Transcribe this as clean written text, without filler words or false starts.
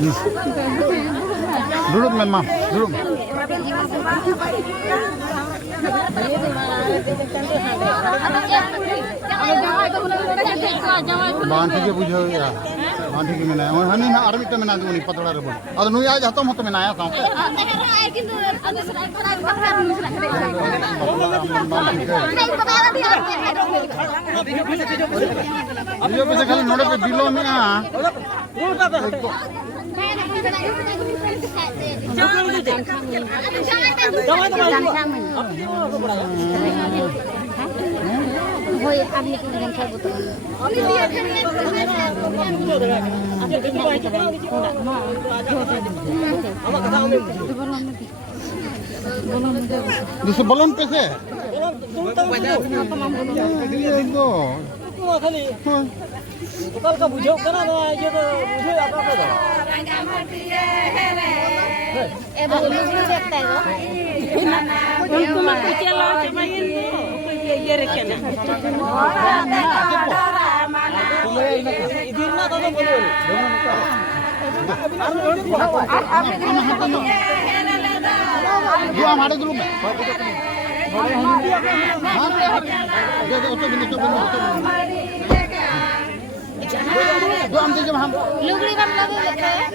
Duduk memang, duduk. Banti ke bujo ya. Banti ke mana? Oh, hani na army ke mana tu ni patola rebon. Ado nu ya jatom hoto mana ya tau. Video bisa kali node pe bilo में आ Bisa balon pe se Bukan ka bujau kana na ye to bujau apa apa to boleh देखता है वो उनको मत पूछे लो चमाइन तो ये रखना idir na to bolo dua hamaरे ग्रुप में दो हम दीजिए हम लुगड़ी बन लगे लेते हैं